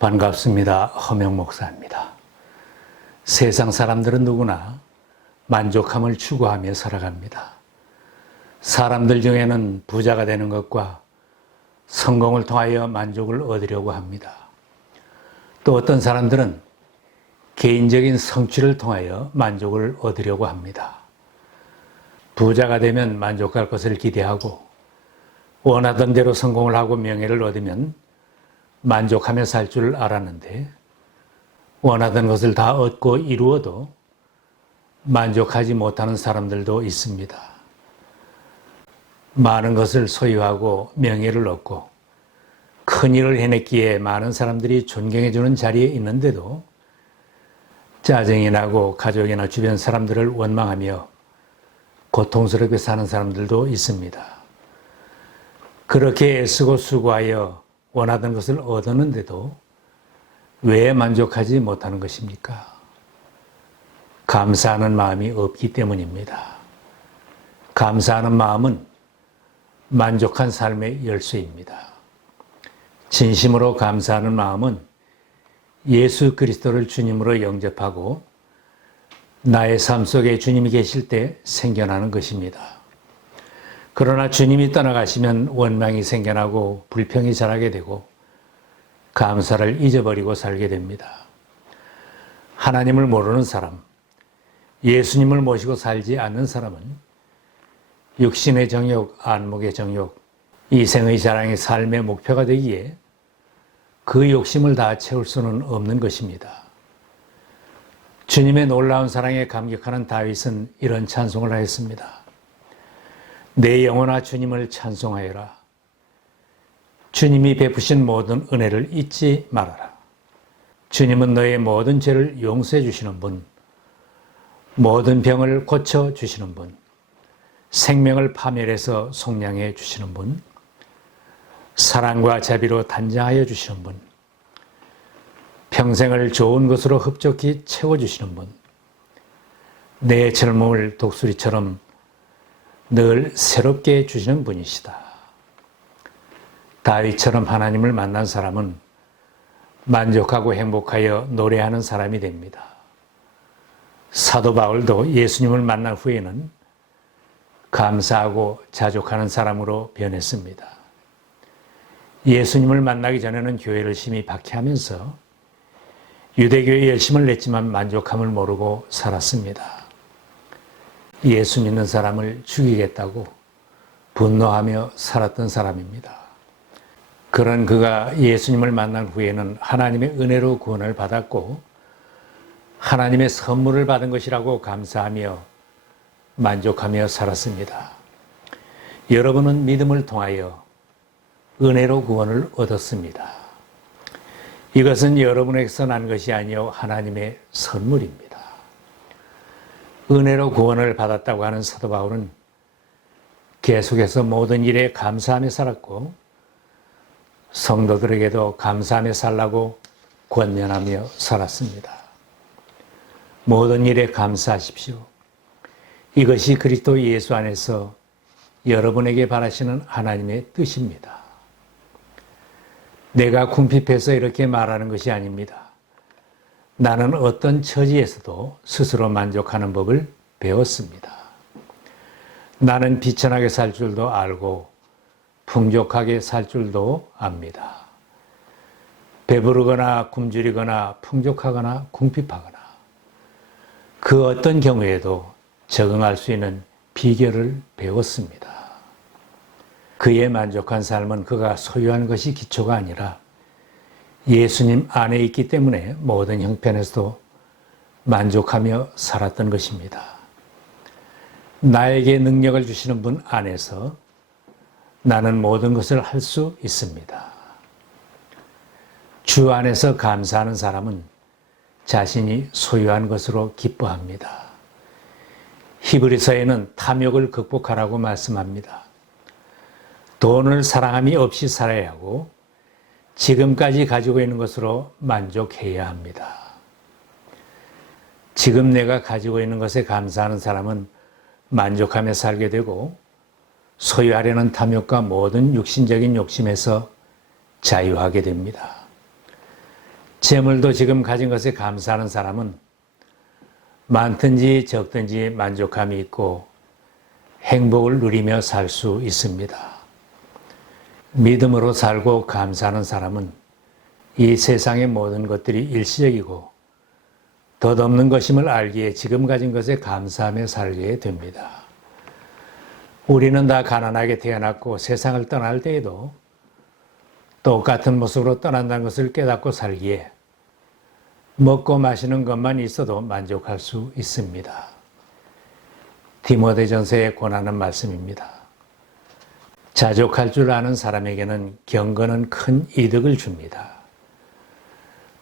반갑습니다. 허명 목사입니다. 세상 사람들은 누구나 만족함을 추구하며 살아갑니다. 사람들 중에는 부자가 되는 것과 성공을 통하여 만족을 얻으려고 합니다. 또 어떤 사람들은 개인적인 성취를 통하여 만족을 얻으려고 합니다. 부자가 되면 만족할 것을 기대하고 원하던 대로 성공을 하고 명예를 얻으면 만족하며 살 줄 알았는데 원하던 것을 다 얻고 이루어도 만족하지 못하는 사람들도 있습니다. 많은 것을 소유하고 명예를 얻고 큰 일을 해냈기에 많은 사람들이 존경해주는 자리에 있는데도 짜증이 나고 가족이나 주변 사람들을 원망하며 고통스럽게 사는 사람들도 있습니다. 그렇게 애쓰고 수고하여 원하던 것을 얻었는데도 왜 만족하지 못하는 것입니까? 감사하는 마음이 없기 때문입니다. 감사하는 마음은 만족한 삶의 열쇠입니다. 진심으로 감사하는 마음은 예수 그리스도를 주님으로 영접하고 나의 삶 속에 주님이 계실 때 생겨나는 것입니다. 그러나 주님이 떠나가시면 원망이 생겨나고 불평이 자라게 되고 감사를 잊어버리고 살게 됩니다. 하나님을 모르는 사람, 예수님을 모시고 살지 않는 사람은 육신의 정욕, 안목의 정욕, 이생의 자랑이 삶의 목표가 되기에 그 욕심을 다 채울 수는 없는 것입니다. 주님의 놀라운 사랑에 감격하는 다윗은 이런 찬송을 하였습니다. 내 영혼아 주님을 찬송하여라. 주님이 베푸신 모든 은혜를 잊지 말아라. 주님은 너의 모든 죄를 용서해 주시는 분, 모든 병을 고쳐 주시는 분, 생명을 파멸해서 속량해 주시는 분, 사랑과 자비로 단장하여 주시는 분, 평생을 좋은 것으로 흡족히 채워주시는 분, 내 젊음을 독수리처럼 늘 새롭게 해주시는 분이시다. 다윗처럼 하나님을 만난 사람은 만족하고 행복하여 노래하는 사람이 됩니다. 사도 바울도 예수님을 만난 후에는 감사하고 자족하는 사람으로 변했습니다. 예수님을 만나기 전에는 교회를 심히 박해하면서 유대교에 열심을 냈지만 만족함을 모르고 살았습니다. 예수 믿는 사람을 죽이겠다고 분노하며 살았던 사람입니다. 그런 그가 예수님을 만난 후에는 하나님의 은혜로 구원을 받았고 하나님의 선물을 받은 것이라고 감사하며 만족하며 살았습니다. 여러분은 믿음을 통하여 은혜로 구원을 얻었습니다. 이것은 여러분에게서 난 것이 아니요 하나님의 선물입니다. 은혜로 구원을 받았다고 하는 사도 바울은 계속해서 모든 일에 감사하며 살았고 성도들에게도 감사하며 살라고 권면하며 살았습니다. 모든 일에 감사하십시오. 이것이 그리스도 예수 안에서 여러분에게 바라시는 하나님의 뜻입니다. 내가 궁핍해서 이렇게 말하는 것이 아닙니다. 나는 어떤 처지에서도 스스로 만족하는 법을 배웠습니다. 나는 비천하게 살 줄도 알고 풍족하게 살 줄도 압니다. 배부르거나 굶주리거나 풍족하거나 궁핍하거나 그 어떤 경우에도 적응할 수 있는 비결을 배웠습니다. 그의 만족한 삶은 그가 소유한 것이 기초가 아니라 예수님 안에 있기 때문에 모든 형편에서도 만족하며 살았던 것입니다. 나에게 능력을 주시는 분 안에서 나는 모든 것을 할 수 있습니다. 주 안에서 감사하는 사람은 자신이 소유한 것으로 기뻐합니다. 히브리서에는 탐욕을 극복하라고 말씀합니다. 돈을 사랑함이 없이 살아야 하고 지금까지 가지고 있는 것으로 만족해야 합니다. 지금 내가 가지고 있는 것에 감사하는 사람은 만족하며 살게 되고 소유하려는 탐욕과 모든 육신적인 욕심에서 자유하게 됩니다. 재물도 지금 가진 것에 감사하는 사람은 많든지 적든지 만족함이 있고 행복을 누리며 살 수 있습니다. 믿음으로 살고 감사하는 사람은 이 세상의 모든 것들이 일시적이고 덧없는 것임을 알기에 지금 가진 것에 감사하며 살게 됩니다. 우리는 다 가난하게 태어났고 세상을 떠날 때에도 똑같은 모습으로 떠난다는 것을 깨닫고 살기에 먹고 마시는 것만 있어도 만족할 수 있습니다. 디모데전서에 권하는 말씀입니다. 자족할 줄 아는 사람에게는 경건은 큰 이득을 줍니다.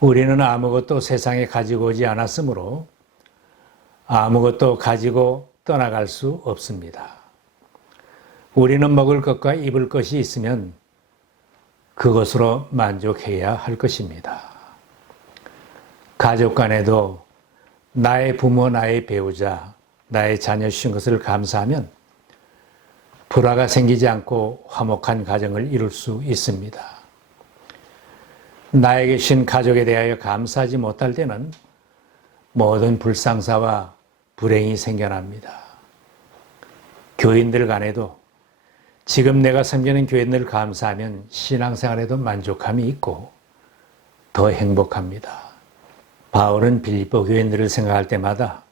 우리는 아무것도 세상에 가지고 오지 않았으므로 아무것도 가지고 떠나갈 수 없습니다. 우리는 먹을 것과 입을 것이 있으면 그것으로 만족해야 할 것입니다. 가족 간에도 나의 부모, 나의 배우자, 나의 자녀 주신 것을 감사하면 불화가 생기지 않고 화목한 가정을 이룰 수 있습니다. 나에게 주신 가족에 대하여 감사하지 못할 때는 모든 불상사와 불행이 생겨납니다. 교인들 간에도 지금 내가 섬기는 교인들을 감사하면 신앙생활에도 만족함이 있고 더 행복합니다. 바울은 빌립보 교인들을 생각할 때마다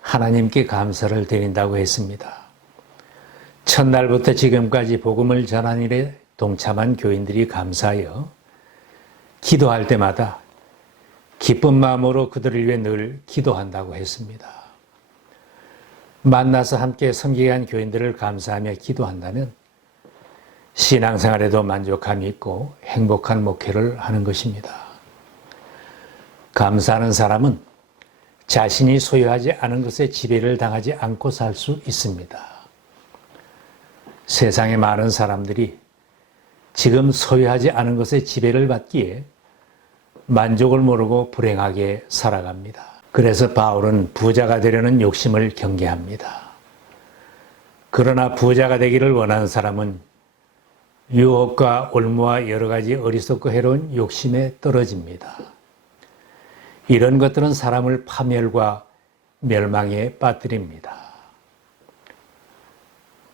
하나님께 감사를 드린다고 했습니다. 첫날부터 지금까지 복음을 전하는 일에 동참한 교인들이 감사하여 기도할 때마다 기쁜 마음으로 그들을 위해 늘 기도한다고 했습니다. 만나서 함께 섬기게 한 교인들을 감사하며 기도한다면 신앙생활에도 만족함이 있고 행복한 목회를 하는 것입니다. 감사하는 사람은 자신이 소유하지 않은 것에 지배를 당하지 않고 살 수 있습니다. 세상의 많은 사람들이 지금 소유하지 않은 것에 지배를 받기에 만족을 모르고 불행하게 살아갑니다. 그래서 바울은 부자가 되려는 욕심을 경계합니다. 그러나 부자가 되기를 원하는 사람은 유혹과 올무와 여러 가지 어리석고 해로운 욕심에 떨어집니다. 이런 것들은 사람을 파멸과 멸망에 빠뜨립니다.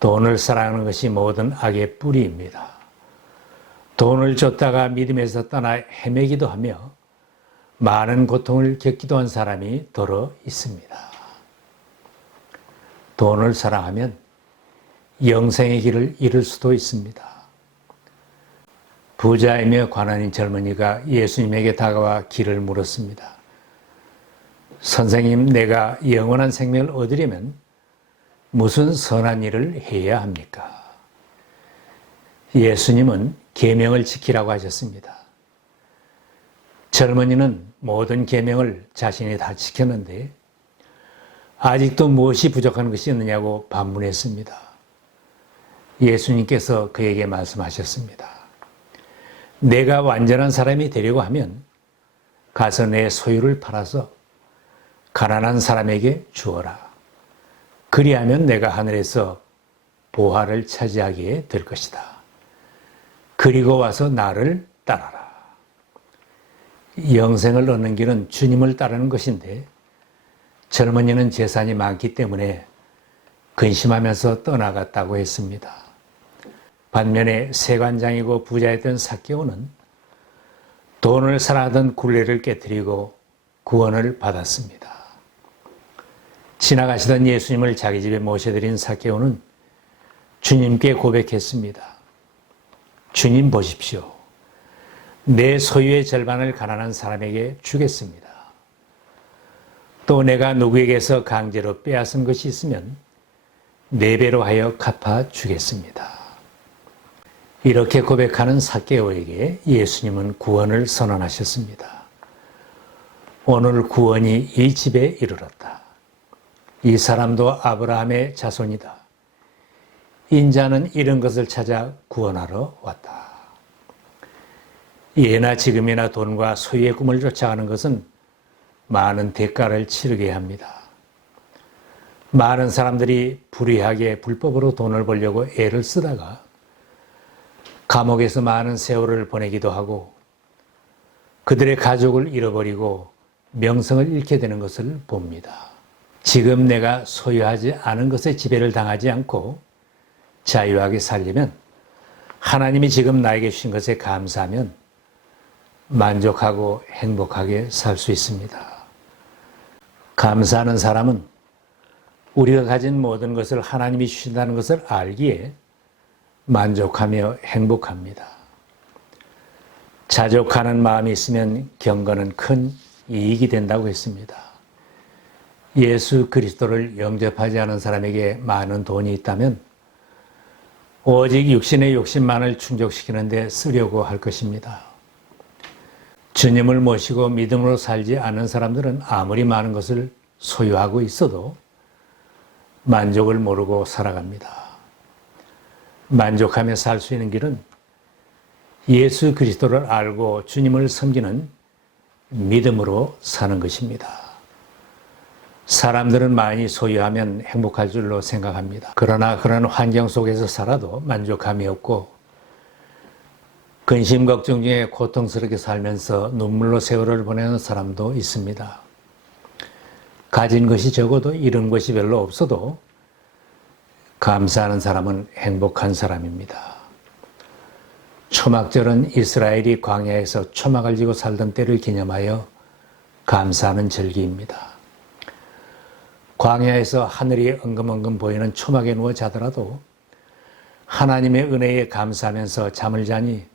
돈을 사랑하는 것이 모든 악의 뿌리입니다. 돈을 줬다가 믿음에서 떠나 헤매기도 하며 많은 고통을 겪기도 한 사람이 더러 있습니다. 돈을 사랑하면 영생의 길을 잃을 수도 있습니다. 부자이며 가난인 젊은이가 예수님에게 다가와 길을 물었습니다. 선생님, 내가 영원한 생명을 얻으려면 무슨 선한 일을 해야 합니까? 예수님은 계명을 지키라고 하셨습니다. 젊은이는 모든 계명을 자신이 다 지켰는데 아직도 무엇이 부족한 것이 있느냐고 반문했습니다. 예수님께서 그에게 말씀하셨습니다. 내가 완전한 사람이 되려고 하면 가서 내 소유를 팔아서 가난한 사람에게 주어라. 그리하면 내가 하늘에서 보화를 차지하게 될 것이다. 그리고 와서 나를 따라라. 영생을 얻는 길은 주님을 따르는 것인데 젊은이는 재산이 많기 때문에 근심하면서 떠나갔다고 했습니다. 반면에 세관장이고 부자였던 삭개오는 돈을 사랑하던 굴레를 깨뜨리고 구원을 받았습니다. 지나가시던 예수님을 자기 집에 모셔드린 삭개오는 주님께 고백했습니다. 주님 보십시오. 내 소유의 절반을 가난한 사람에게 주겠습니다. 또 내가 누구에게서 강제로 빼앗은 것이 있으면 4배로 하여 갚아 주겠습니다. 이렇게 고백하는 삭개오에게 예수님은 구원을 선언하셨습니다. 오늘 구원이 이 집에 이르렀다. 이 사람도 아브라함의 자손이다. 인자는 이런 것을 찾아 구원하러 왔다. 예나 지금이나 돈과 소유의 꿈을 쫓아가는 것은 많은 대가를 치르게 합니다. 많은 사람들이 불의하게 불법으로 돈을 벌려고 애를 쓰다가 감옥에서 많은 세월을 보내기도 하고 그들의 가족을 잃어버리고 명성을 잃게 되는 것을 봅니다. 지금 내가 소유하지 않은 것에 지배를 당하지 않고 자유하게 살려면, 하나님이 지금 나에게 주신 것에 감사하면 만족하고 행복하게 살 수 있습니다. 감사하는 사람은 우리가 가진 모든 것을 하나님이 주신다는 것을 알기에 만족하며 행복합니다. 자족하는 마음이 있으면 경건은 큰 이익이 된다고 했습니다. 예수 그리스도를 영접하지 않은 사람에게 많은 돈이 있다면 오직 육신의 욕심만을 충족시키는 데 쓰려고 할 것입니다. 주님을 모시고 믿음으로 살지 않는 사람들은 아무리 많은 것을 소유하고 있어도 만족을 모르고 살아갑니다. 만족하며 살 수 있는 길은 예수 그리스도를 알고 주님을 섬기는 믿음으로 사는 것입니다. 사람들은 많이 소유하면 행복할 줄로 생각합니다. 그러나 그런 환경 속에서 살아도 만족함이 없고 근심 걱정 중에 고통스럽게 살면서 눈물로 세월을 보내는 사람도 있습니다. 가진 것이 적어도 잃은 것이 별로 없어도 감사하는 사람은 행복한 사람입니다. 초막절은 이스라엘이 광야에서 초막을 지고 살던 때를 기념하여 감사하는 절기입니다. 광야에서 하늘이 엉금엉금 보이는 초막에 누워 자더라도 하나님의 은혜에 감사하면서 잠을 자니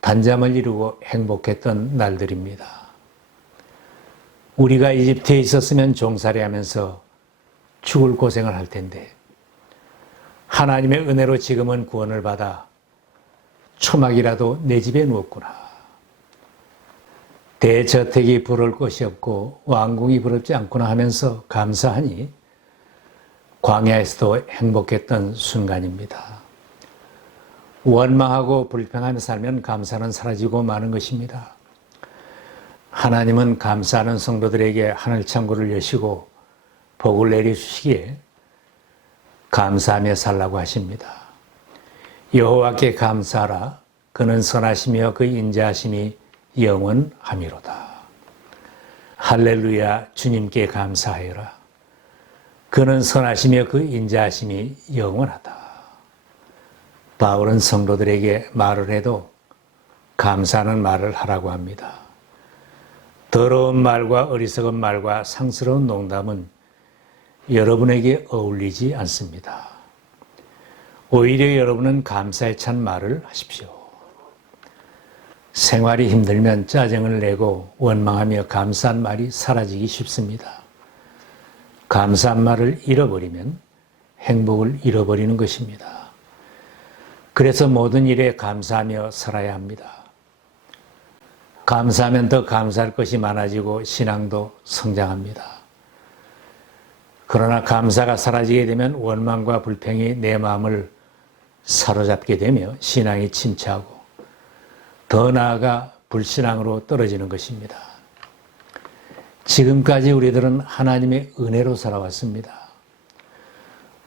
단잠을 이루고 행복했던 날들입니다. 우리가 이집트에 있었으면 종살이 하면서 죽을 고생을 할 텐데 하나님의 은혜로 지금은 구원을 받아 초막이라도 내 집에 누웠구나. 대저택이 부러울 것이 없고 왕궁이 부럽지 않구나 하면서 감사하니 광야에서도 행복했던 순간입니다. 원망하고 불평하며 살면 감사는 사라지고 마는 것입니다. 하나님은 감사하는 성도들에게 하늘 창고를 여시고 복을 내려주시기에 감사하며 살라고 하십니다. 여호와께 감사하라. 그는 선하시며 그 인자하심이 영원하미로다. 할렐루야. 주님께 감사하여라. 그는 선하시며 그 인자하심이 영원하다. 바울은 성도들에게 말을 해도 감사하는 말을 하라고 합니다. 더러운 말과 어리석은 말과 상스러운 농담은 여러분에게 어울리지 않습니다. 오히려 여러분은 감사에 찬 말을 하십시오. 생활이 힘들면 짜증을 내고 원망하며 감사한 말이 사라지기 쉽습니다. 감사한 말을 잃어버리면 행복을 잃어버리는 것입니다. 그래서 모든 일에 감사하며 살아야 합니다. 감사하면 더 감사할 것이 많아지고 신앙도 성장합니다. 그러나 감사가 사라지게 되면 원망과 불평이 내 마음을 사로잡게 되며 신앙이 침체하고 더 나아가 불신앙으로 떨어지는 것입니다. 지금까지 우리들은 하나님의 은혜로 살아왔습니다.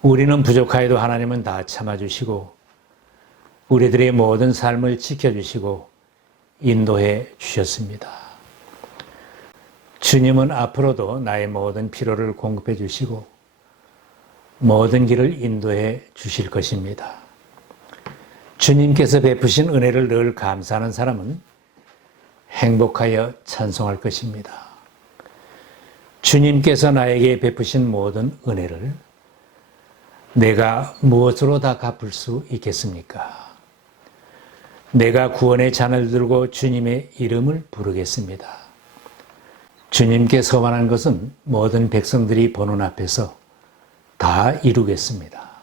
우리는 부족하여도 하나님은 다 참아주시고 우리들의 모든 삶을 지켜주시고 인도해 주셨습니다. 주님은 앞으로도 나의 모든 필요를 공급해 주시고 모든 길을 인도해 주실 것입니다. 주님께서 베푸신 은혜를 늘 감사하는 사람은 행복하여 찬송할 것입니다. 주님께서 나에게 베푸신 모든 은혜를 내가 무엇으로 다 갚을 수 있겠습니까? 내가 구원의 잔을 들고 주님의 이름을 부르겠습니다. 주님께 서원한 것은 모든 백성들이 보는 앞에서 다 이루겠습니다.